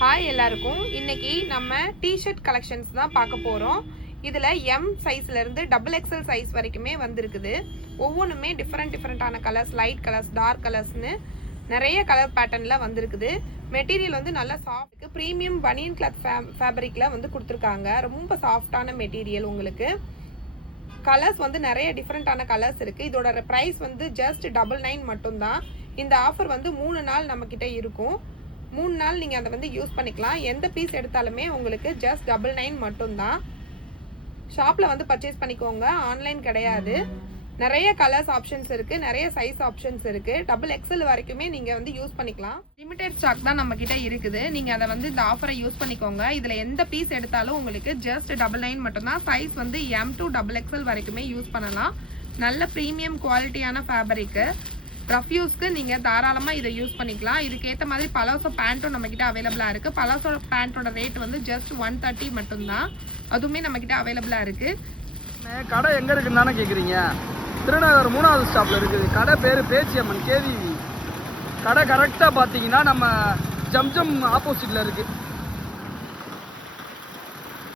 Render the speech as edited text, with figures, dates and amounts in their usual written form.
Hi எல்லாருக்கும். இன்னைக்கு நம்ம டிஷர்ட் கலெக்ஷன்ஸ் தான் பார்க்க போகிறோம். இதில் எம் சைஸ்லேருந்து டபுள் எக்ஸல் சைஸ் வரைக்குமே வந்திருக்குது. ஒவ்வொன்றுமே டிஃப்ரெண்ட்டான கலர்ஸ், லைட் கலர்ஸ், டார்க் கலர்ஸ்னு நிறைய கலர் பேட்டர்னில் வந்திருக்குது. மெட்டீரியல் வந்து நல்லா சாஃப்ட், ப்ரீமியம் பனியன் கிளாத் ஃபேப்ரிக்கில் வந்து கொடுத்துருக்காங்க. ரொம்ப சாஃப்டான மெட்டீரியல். உங்களுக்கு கலர்ஸ் வந்து நிறைய டிஃப்ரெண்ட்டான கலர்ஸ் இருக்குது. இதோட ப்ரைஸ் வந்து ஜஸ்ட் 99 மட்டும்தான். இந்த ஆஃபர் வந்து 3 நாள் நம்மக்கிட்ட இருக்கும். 3 நாள் நீங்கள் அதை வந்து யூஸ் பண்ணிக்கலாம். எந்த பீஸ் எடுத்தாலுமே உங்களுக்கு ஜஸ்ட் 99 மட்டும்தான். ஷாப்பில் வந்து பர்ச்சேஸ் பண்ணிக்கோங்க, ஆன்லைன் கிடையாது. நிறைய கலர்ஸ் ஆப்ஷன்ஸ் இருக்குது, நிறைய சைஸ் ஆப்ஷன்ஸ் இருக்குது. டபுள் எக்ஸல் வரைக்குமே நீங்கள் வந்து யூஸ் பண்ணிக்கலாம். லிமிடெட் ஸ்டாக் தான் நம்மக்கிட்ட இருக்குது. நீங்கள் அதை வந்து இந்த ஆஃபரை யூஸ் பண்ணிக்கோங்க. இதில் எந்த பீஸ் எடுத்தாலும் உங்களுக்கு ஜஸ்ட் 99 மட்டும்தான். சைஸ் வந்து M to டபுள் எக்ஸல் வரைக்குமே யூஸ் பண்ணலாம். நல்ல ப்ரீமியம் குவாலிட்டியான ஃபேப்ரிக்கு. ரஃப் யூஸ்க்கு நீங்கள் தாராளமாக இதை யூஸ் பண்ணிக்கலாம். இதுக்கேற்ற மாதிரி பலாசோ பேண்ட்டும் நம்மக்கிட்ட அவைலபிளாக இருக்குது. பலாசோ பேண்ட்டோட ரேட் வந்து ஜஸ்ட் 130 மட்டும்தான். அதுவுமே நம்மக்கிட்ட அவைலபிளாக இருக்குது. கடை எங்கே இருக்குன்னு தானே கேட்குறீங்க? திருநகர் 3வது ஸ்டாப்பில் இருக்குது. கடை பேர் பேச்சியம்மன் கேவி. கடை கரெக்டாக பார்த்தீங்கன்னா நம்ம ஜம்ஜம் ஆப்போசிட்டில் இருக்குது.